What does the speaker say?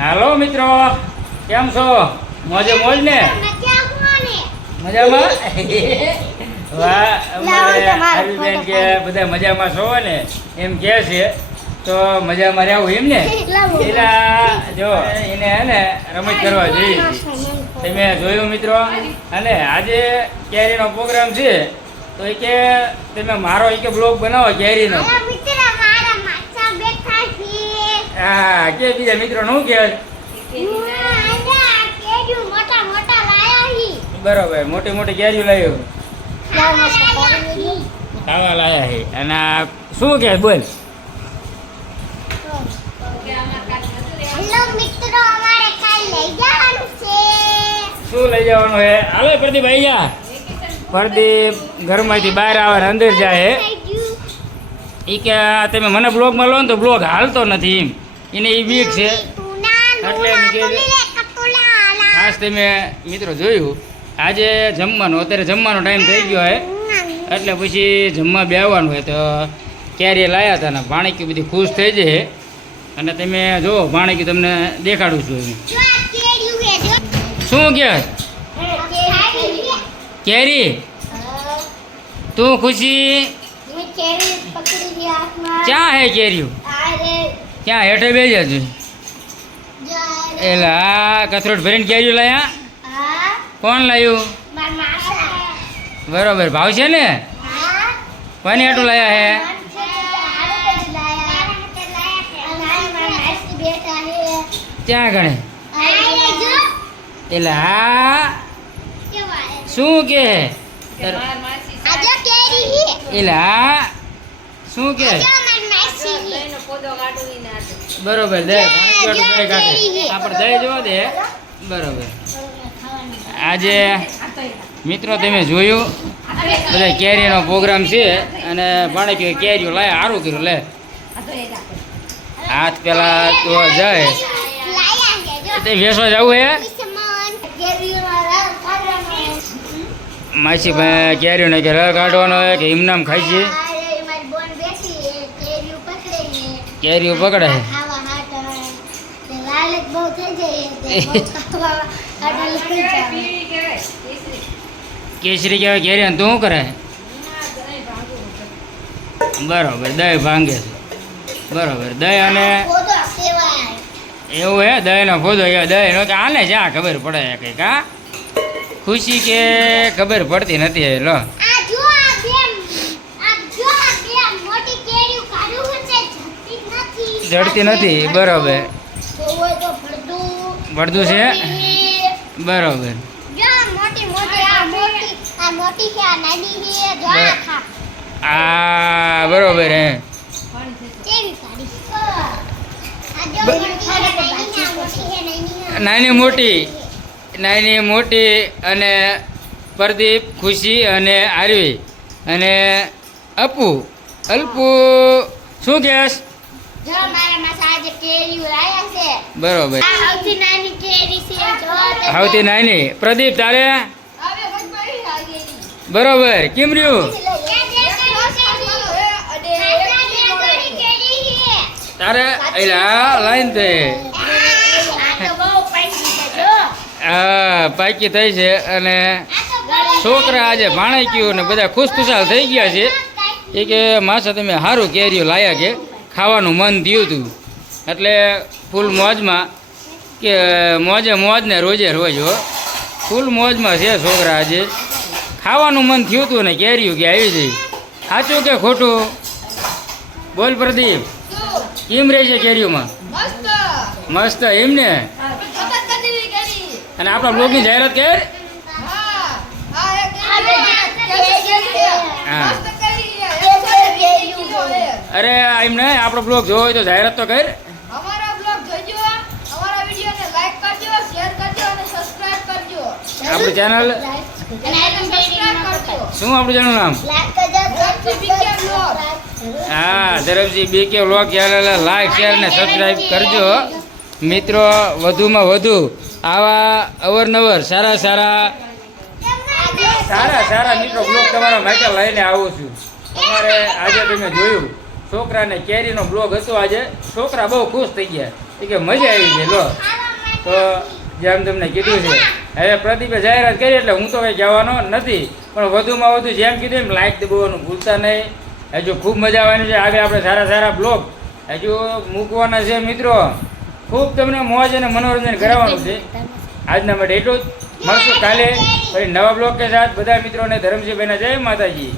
હાલો મિત્રો, કેમ છો? મોજે મોજ ને? મજામાં? વાહ, અમારે હરીબેન કે બધા મજામાં છો ને એમ કહે છે, તો મજામાં રહેવું એમ ને? એલા જો એને હે ને રમત કરવા જઈ તમે જોયું મિત્રો. અને આજે કેરીનો પ્રોગ્રામ છે, તો એ કે તમે મારો એ કે બ્લોગ બનાવો કેરીનો. હા, કે બીજા મિત્રો નું કે બરોબર, મોટી મોટી કેરીઓ લાવ્યો ખાવા લાયા છે. અને આ શું કે બોલ? શું લઈ જવાનું છે? હાલો પ્રદીપ ભાઈ જા. પ્રદીપ ઘરમાંથી બહાર આવે અંદર જાય. એ કે તમે મને બ્લોગમાં લો ને તો બ્લોગ હાલતો નથી એમ, એને એ બીક છે. એટલે એમ કે ખાસ તમે મિત્રો જોયું આજે જમવાનું, અત્યારે જમવાનો ટાઈમ થઈ ગયો હોય એટલે પછી જમવા બેસવાનું હોય તો કેરી લાવ્યા હતા ને ભાણકી બધી ખુશ થઈ જાય. અને તમે જુઓ ભાણકી તમને દેખાડું છું. શું કે કેરી તું ખુશી ક્યાં હે કેરીઓ? ક્યાં હેઠે બેજા તું? એલા કથરોટ ભરીને કેરીઓ લાયા? કોણ લાવ્યું? બરોબર, ભાવ છે ને? કોની હાટું લાયા હે? ત્યાં ગણે એલા શું કે એલા શું કે બરોબર દે આપણે દઈ જોવા દે. બરોબર, આજે મિત્રો તમે જોયું બધા કેરીનો પ્રોગ્રામ છે અને ભાણકી કેરીઓ લાય સારું કર્યું. લે હાથ પેલા તો જાય તે વેસવા જવું હે માસી ભાઈ કેરીઓ ને કે રહ કાઢવાનો હોય કે ઇમનામ ખાઈ છે? કેરીઓ પકડે કેસરી કહેવાય કેરી. તું શું કરે? બરોબર, દહીં ભાંગે છે. બરોબર, દહીં અને એવું હે દહીંનો ફોદો દહીં નો કે આને જ્યાં ખબર પડે કંઈક. હા, ખુશી કે ખબર પડતી નથી. લો જડતી નથી. બરોબર, પડતું છે. બરોબર, આ બરોબર હે. નાની મોટી અને પ્રદીપ, ખુશી અને આરવી અને અપુ શું કેસ? બરોબર, સૌથી નાની પ્રદીપ તારે? બરોબર, કેમ રહ્યું તારે? એલા લાઈન તે હા પાકી થઈ છે. અને છોકરા આજે ભાણક્યું ને બધા ખુશખુશાલ થઈ ગયા છે. એ કે માસા તમે સારું કેરીઓ લાયા કે ખાવાનું મન થયું હતું એટલે ફૂલ મોજમાં કે મોજ ને રોજે રોજ હો ફૂલ મોજમાં છે છોકરા. આજે ખાવાનું મન થયું હતું ને કેરીઓ કે આવી જઈ. સાચું કે ખોટું બોલ પ્રદીપ? કેમ રહે છે કેરીઓમાં? મસ્ત એમ ને? અને આપણા બ્લોગની જાહેરાત કર. હા અરે એમ નહીં, આપણો બ્લોગ જોવો હોય તો જાહેરાત તો કર. આપણી ચેનલ શું? આપણું ચેનલ નામ? હા, ધરમજી BK vlog channel like share ને સબસ્ક્રાઈબ કરજો મિત્રો. વધુમાં વધુ આવા અવરનવર સારા મિત્રો બ્લોગ તમારા માટે લઈને આવું છું. અમારે આજે તમે જોયું છોકરાને કેરીનો બ્લોગ હતો. આજે છોકરા બહુ ખુશ થઈ ગયા. એ કે મજા આવી છે લો. તો જેમ તમને કીધું છે હવે પ્રદીપે જાહેરાત કરી એટલે હું તો કંઈ કહેવાનો નથી, પણ વધુમાં વધુ જેમ કીધું એમ લાઈક દબાવવાનું ભૂલતા નહીં. હજુ ખૂબ મજા આવવાની છે, આગળ આપણે સારા સારા બ્લોગ હજુ મૂકવાના છે મિત્રો. ખૂબ તમને મોજ અને મનોરંજન કરાવવાનું છે. આજના માટે એટલું જ. મળશું કાલે ફરી નવા બ્લોગ કે સાથ. બધા મિત્રોને ધરમસિંહભાઈના જય માતાજી.